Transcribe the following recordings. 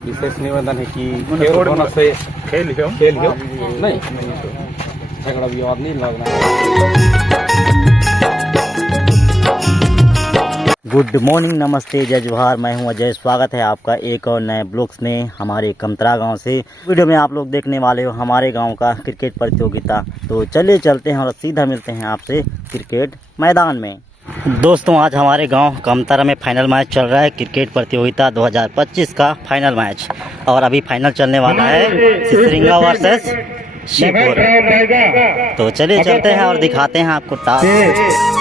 विशेष निवेदन है कि रोड में से खेल हो नहीं झगड़ा विवाद नहीं लगना है। गुड मॉर्निंग, नमस्ते, जय जोहार। मैं हूं अजय। स्वागत है आपका एक और नए ब्लॉग्स में हमारे कमतरा गांव से। वीडियो में आप लोग देखने वाले हो हमारे गांव का क्रिकेट प्रतियोगिता। तो चलिए चलते हैं और सीधा मिलते हैं आपसे क्रिकेट मैदान में। दोस्तों, आज हमारे गांव कमतरा में फाइनल मैच चल रहा है। क्रिकेट प्रतियोगिता 2025 का फाइनल मैच, और अभी फाइनल चलने वाला है सिसरिंगा वर्सेस शिवपुर। तो चलिए चलते हैं और दिखाते हैं आपको टास्क।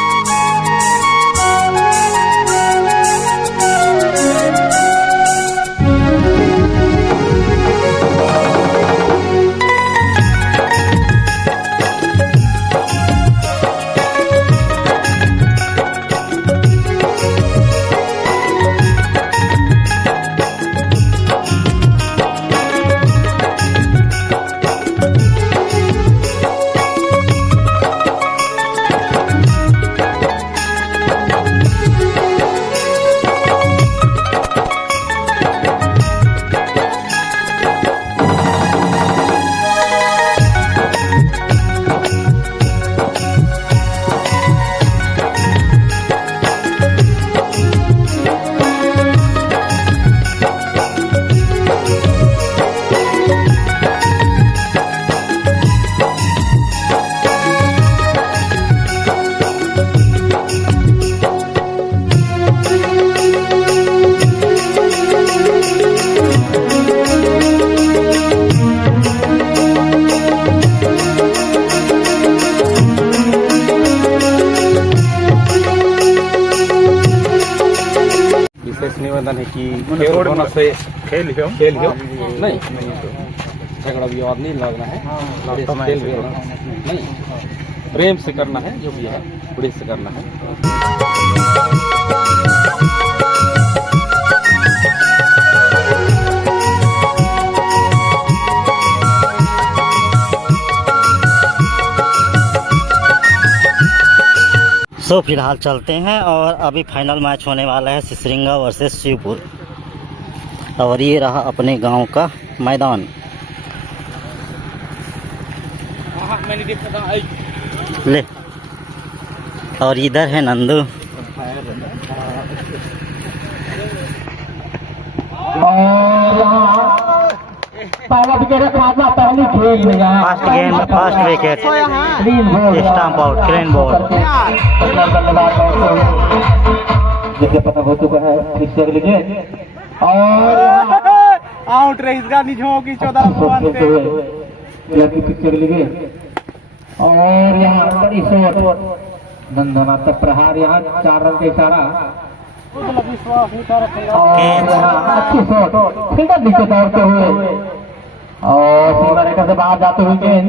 विशेष निवेदन है कि रोड में से खेल हो नहीं झगड़ा विवाद नहीं लगना है। खेल नहीं प्रेम से करना है, जो भी है बड़े से करना है। सो फिलहाल चलते हैं, और अभी फाइनल मैच होने वाला है सिसरिंगा वर्सेस शिवपुर। और ये रहा अपने गांव का मैदान। ले, और इधर है नंदू। पहला विकेट खासा पहली खेल में फर्स्ट गेम में first wicket, stump out, clean ball. जिसके पता हो चुका है फिक्सर विकेट, और आउट रही इसका निझो की 14 फिक्सर विकेट। और यहाँ बड़ी शॉट, नंदनात्मक प्रहार, यहाँ 4 रन का इशारा। और यहाँ अच्छी शॉट, फील्डर नीचे दौड़ते हुए और सीमा रेखा से बाहर जाते हुए गेंद।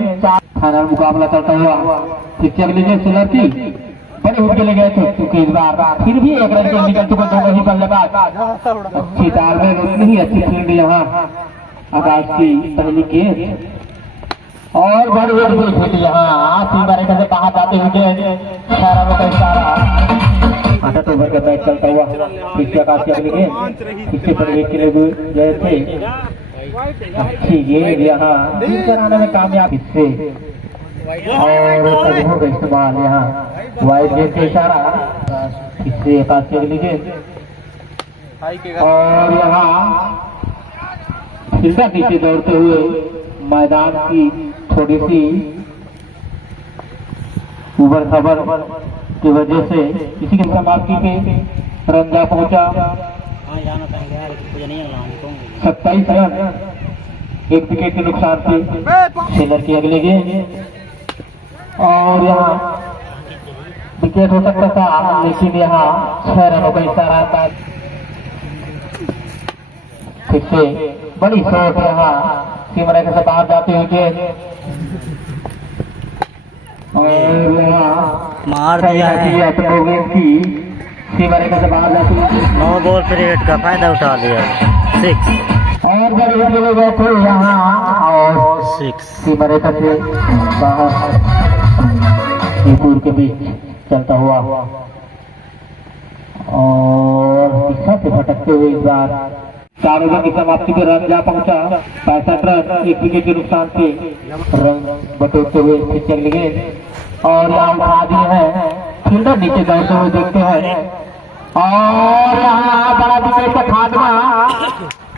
फाइनल मुकाबला करता हुआ फिक्सर विकेट सिलर की बड़े हुड के ले गए थे, क्योंकि इस बार फिर भी 1 रन के निकल चुके दोनों ही बल्लेबाज। अच्छी तालमेल, उतनी ही अच्छी फील्ड यहाँ आकाश की पहली गेंद, और बड़ी हुड की फील्ड यहाँ सीमा रेखा से बाहर जाते हुए गेंद। 6 रनों का इशारा। 8 ओवर का मैच चलता हुआ फिर आकाश की अगली गेंद फिर पर एक के लिए गए थे। अच्छी गेंद यहाँ 3 कराने में कामयाब हिस्से, और कदमों का इस्तेमाल यहाँ वाइड गेंद का इशारा इससे आकाश की अगली गेंद। और यहाँ फील्डर नीचे दौड़ते हुए मैदान की थोड़ी सी उबड़ खबर की वजह से किसी के समाप्ति पे रन जा पहुंचा। 27 रन 1 विकेट के नुकसान से सिलर की अगली गेंद। और यहाँ विकेट हो सकता था, लेकिन यहाँ 6 रनों का इशारा था। फिर से बड़ी शॉट, यहाँ सीमा रेखा से बाहर जाते हुए गेंद, और यहाँ मार दिया है। की सीमा रेखा से बाहर जाते हुए 9 बॉल क्रिकेट का फायदा उठा लिया। 6 और गए थे यहाँ, और 6 सीमा रेखा से बाहर शिवपुर के बीच चलता हुआ, और पीछा से भटकते हुए इस बार 4 ओवर की समाप्ति पे रन जा पहुंचा 65 रन 1 विकेट के नुकसान पे रन बटोरते हुए फिर चल गए और यहाँ उठा दिए हैं फील्डर नीचे दौड़ते हुए देखते हैं और यहाँ बड़ा विकेट का खात्मा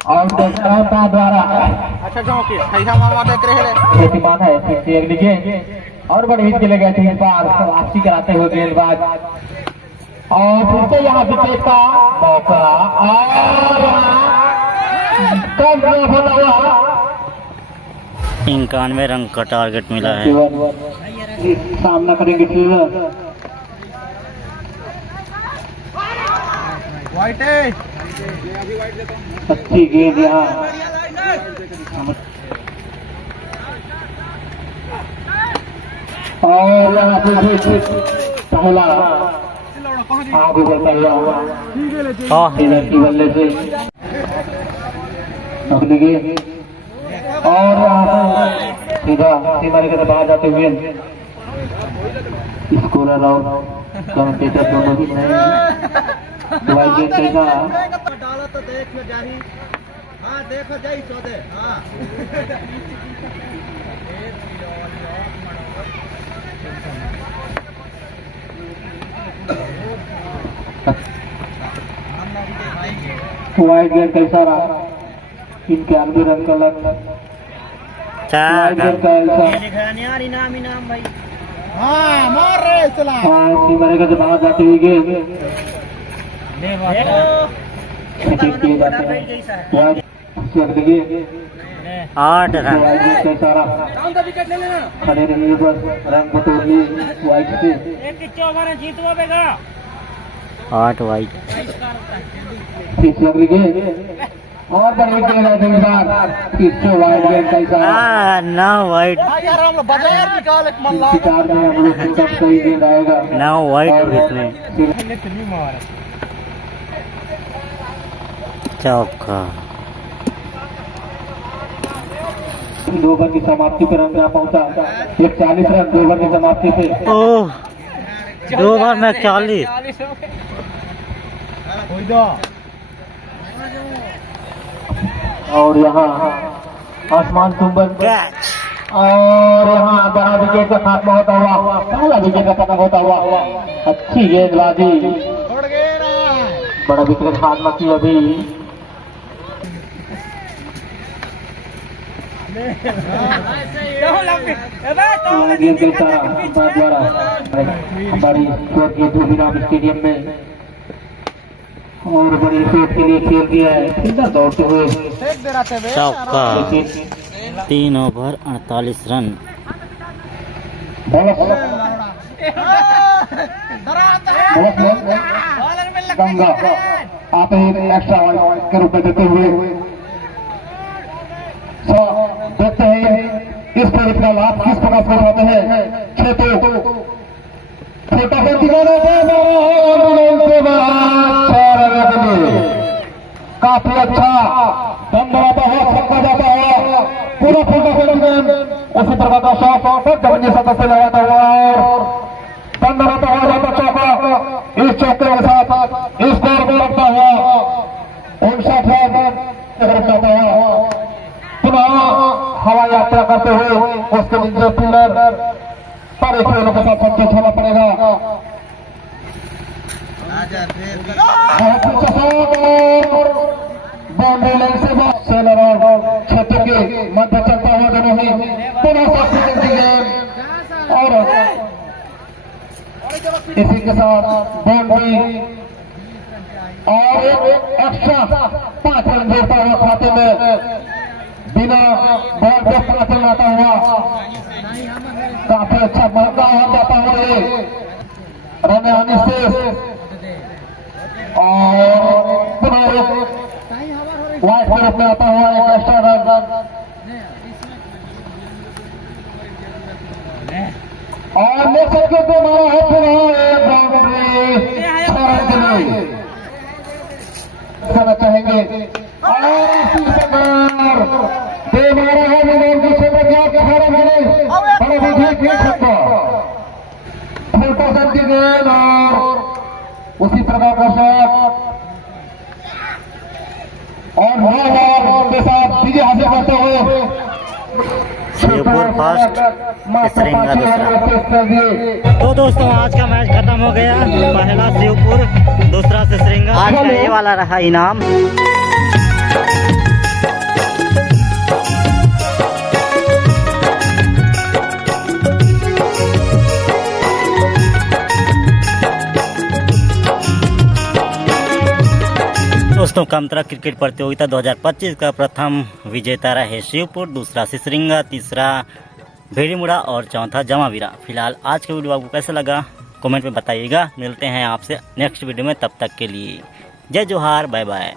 और देखता है द्वारा अच्छा चौकी कैसा मामा देख रहे हैं कीर्तिमान है फिर से अगली गेंद और बड़े हिट चले गए थे इस बार वापसी कराते हुए गेंदबाज और फिर से यहाँ विकेट का मौका और कम होता हुआ 91 रन का टारगेट मिला है। सामना करेंगे फील्डर वाइट अच्छी गेंद यहाँ और यहाँ से पहला आगे बढ़ता हुआ फील्डर की बल्ले से अगली गेंद और यहाँ से सीधा सीमा रेखा से बाहर जाते हुए स्कोरर और कमेंटेटर दोनों ही नहीं वाइड गेंद कैसा डाला तो देख लो जारी हाँ देखो जाई सो दे हाँ वाइड गेंद कैसा रहा 91 रन का लक्ष्य वाइड गेंद कैसा इनाम भाई हाँ मार रहे सलाम सीमा रेखा से बाहर जाते हुए गेंद आठ रन खड़े रहिए बस रन बटोरिए वाइड से 8 वाइट अगली गेंद और बड़ी गेंद इससे वाइड गेंद कैसा 9 वाइट यार हम लोग बाजार निकाल एक मल्ला शिकार में हम लोग सब सही गेंद आएगा 9 वाइट इसमें चौका 2 ओवर की समाप्ति पर हम यहाँ पहुंचा 41 रन 2 ओवर की समाप्ति पे ओह 2 ओवर में 40 और यहाँ आसमान चुंबन और यहाँ बड़ा विकेट का खात्मा होता हुआ पहला विकेट का खत्म होता हुआ अच्छी गेंदबाजी बड़ा विकेट का खात्मा की अभी गेंद के द्वारा हमारी स्कोर की धूमधाम स्टेडियम में और बड़ी शॉट के लिए खेल दिया है फील्डर दौड़ते हुए चौका 3 ओवर 48 रन गंगा आप एक एक्स्ट्रा वाइड के रूप में देते हुए देखते हैं इस प्रोजेक्ट का लाभ किस प्रकार से उठाते हैं छोटा काफी अच्छा दम बनाता हुआ छक्का जाता हुआ पूरा उसी प्रकार का शॉट जमीनी सतह से लगाता हुआ और दम बनाता हुआ जाता चौका इस चौके के साथ इस दौर में रखता हुआ 59 रन रखता हुआ पुनः हवा यात्रा करते हुए उसके नीचे फील्डर पर एक रनों के साथ संतोष होना पड़ेगा बाउंड्री लाइन से सेलर और क्षेत्र के मध्य चलता हुआ दोनों ही और इसी के साथ बाउंड्री और एक्स्ट्रा 5 रन जोड़ता हुआ खाते में बिना बॉल को 5 रन आता हुआ काफी अच्छा मौका हो जाता हुआ ये रन आने से और पुनः वाइट के रूप में आता हुआ एक एक्स्ट्रा रन और नेक्स्ट के पे मारा है पुनः एक बाउंड्री 6 रन के लिए करना चाहेंगे और इसी प्रकार दे मारा है मैदान की क्षेत्र का 18 बड़े बड़े विकेट खेल सकता फुल की गेंद और उसी प्रकार का शॉट और और 9 बॉल के साथ विजय हासिल करते हुए शिवपुर फर्स्ट सिसरिंगा दूसरा। तो दोस्तों आज का मैच खत्म हो गया, पहला शिवपुर दूसरा सिसरिंगा। आज का ये वाला रहा इनाम। दोस्तों कमतरा क्रिकेट प्रतियोगिता 2025 का प्रथम विजेता रहे शिवपुर, दूसरा सिसरिंगा, तीसरा भेड़ीमुड़ा और चौथा जमावीरा। फिलहाल आज का वीडियो आपको कैसा लगा कमेंट में बताइएगा। मिलते हैं आपसे नेक्स्ट वीडियो में, तब तक के लिए जय जोहार, बाय बाय।